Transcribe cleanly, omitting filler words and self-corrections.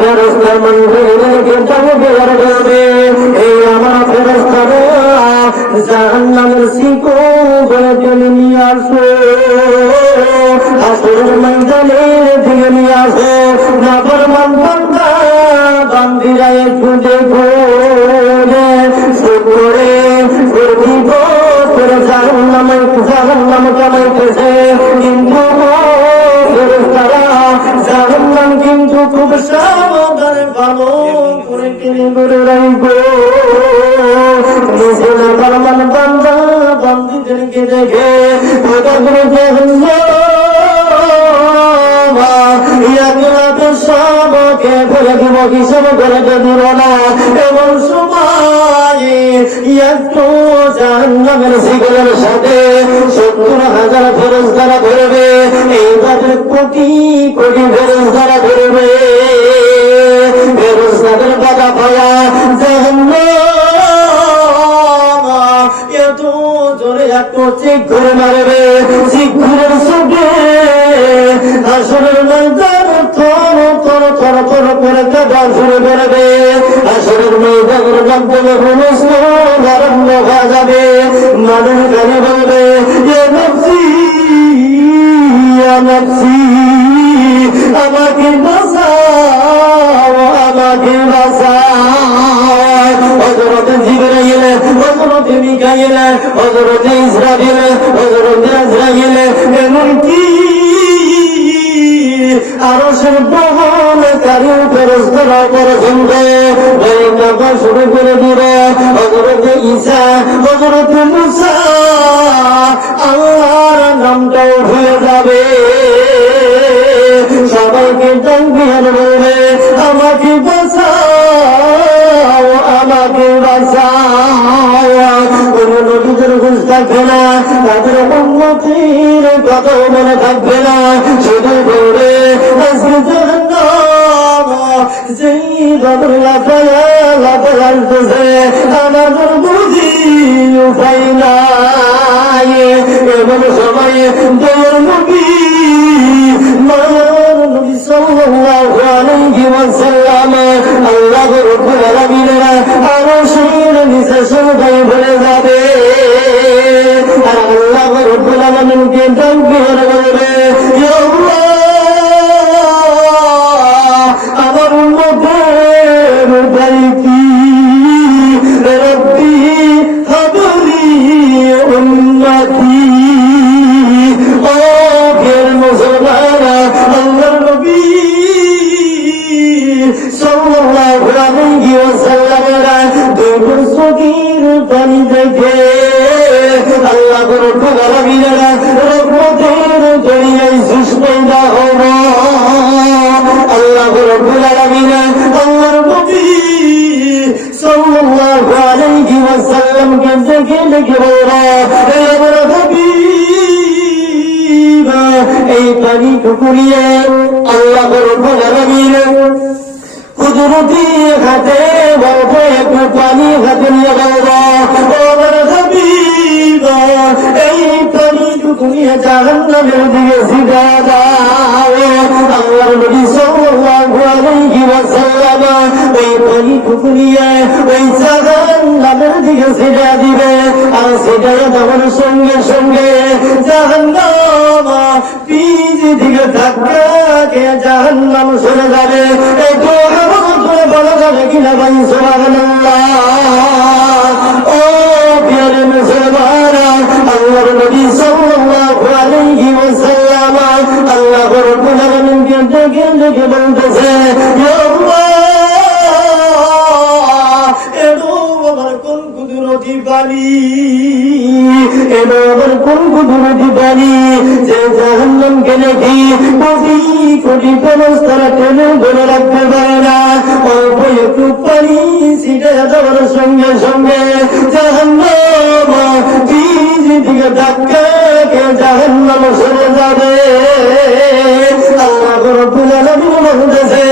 ফেরেশতা মণ্ডলীকে তাকবীর করবে, এই আমার ফেরেশতারা জাহান্নামের শিকল টেনে নিয়ে আসো, হাসরের ময়দানের দিকে নিয়ে আসো। নাফরমান বান্দা বান্দিরা একটু দেখো করে জাহান্নাম কামাইতেছে, কিন্তু ফেরেশতারা জাহান্নাম কিন্তু খুব সাবধানে ভালো করে টেনে ধরে রাখবো। নাফরমান বান্দা বান্দিদেরকে দেখে সবকে ফেলে দিব, হিসেব করে দিব না। এমন সময় একটু জাহান্নামের শিকলের সাথে 70,000 ফেরেশতারা ধরবে, এইভাবে কোটি কোটি ফেরেশতারা ধরবে। ফেরেশতাদের বাধা পায়া জাহান্নাম এত জোরে একটু চিক ঘুরে মারবে, চিক ঘুরের চোখে আসরের ময়দান থর থর থর থর করে কাঁপা শুরু করবে। আসরের ময়দানের মাধ্যমে সমস্ত আরম্ভ হয়ে যাবে। মানুষ গাড়ি বলবে, আমাকে বাঁচাও, আমাকে বাঁচাও। হযরতে জিবরাইল, হযরতে মিকাইল, হযরতে ইসরাফিল, হযরতে আজরাইল, এমনকি আরশের বহনকারী ফেরেশতারা পর্যন্ত ভয় কাঁপা শুরু করে দিবে। হযরতে ঈসা, হযরতে মুসা আল্লাহর নামটাও ভুলে যাবে। সবাইকে তাকবীর বলবে, আমাকে বাঁচাও, আমাকে বাঁচাও। কোন নবীদের হুঁশ থাকবে না, তাদের উম্মতের কথা মনে থাকবে না, শুধু বলবে আজকে জাহান্নাম যেই বাদর লাফায়া লাফায়া আসতেছে, আমাদের বুঝি উপায় নাই। এমন সময় দয়ার নবী মায়ার নবী সাল্লাল্লাহু আলাইহি ওয়াসাল্লাম আল্লাহর রাব্বুল আলামিনের আরশের নিচে সবাই ভরে যাবে, আর আল্লাহর রাব্বুল আলামিনকে তাকবীর বলবে, ইয়া আল্লাহ আমার উম্মতের উপায় কি? রব্বি হাবলি উম্মতি। ও ফের মুসলমানরা, আল্লাহর নবী সাল্লাল্লাহু আলাইহি ওয়াসাল্লামেরা দুই চোখের পানি দেখে আল্লাহর রাব্বুল আলামিনের রহমতের দরিয়ায় সুস্পন্দা হবো। আল্লাহর রাব্বুল আলামিন আল্লাহর নবী সাল্লাল্লাহু আলাইহি ওয়াসাল্লামকে দেখে দেখে বলরা, হে আমার হাবিব, এই পানি টুকুরিয়ে আল্লাহর রাব্বুল আলামিন কুদরতি হাতে বলবো, একটু পানি হাতে নিয়ে বলবো, ও আমার হাবিব, এই পানি টুকুরিয়ে জাহান্নামের দিকে ছিটা দাও। আল্লাহর নবী সাল্লাল্লাহু আলাইহি ওয়াসাল্লাম ওই পানি টুকুরিয়ে ওই জাহান্নামের দিকে ছিটা দিবে, আর ছিটা দেওয়ার সঙ্গে সঙ্গে জাহান্নাম পিছে দিকে ধাক্কা খেয়ে জাহান্নাম সরে যাবে। একটু বলা যাবে কিনা ভাই? সুবহানাল্লাহ। ও প্রিয় মুসলমানরা, আল্লাহর নবী সাল্লাল্লাহু আলাইহি ওয়াসাল্লাম আল্লাহর রাব্বুল আলামিনকে ডেকে ডেকে বলতেছে, ইয়া আল্লাহ, এনো আমার কোন কুদরতি পানি, এনো আমার কোন কুদরতি পানি, যে জাহান্নামকে নাকি কোটি কোটি ফেরেশতারা টেনে ধরে রাখতে পারে না। অল্প একটু পানি ছিটে দেওয়ার সঙ্গে সঙ্গে জাহান্নাম পিছ দিকে ধাক্কা খেয়ে জাহান্নাম সরে যাবে। আল্লাহ রাব্বুল আলামিন বলতেছে,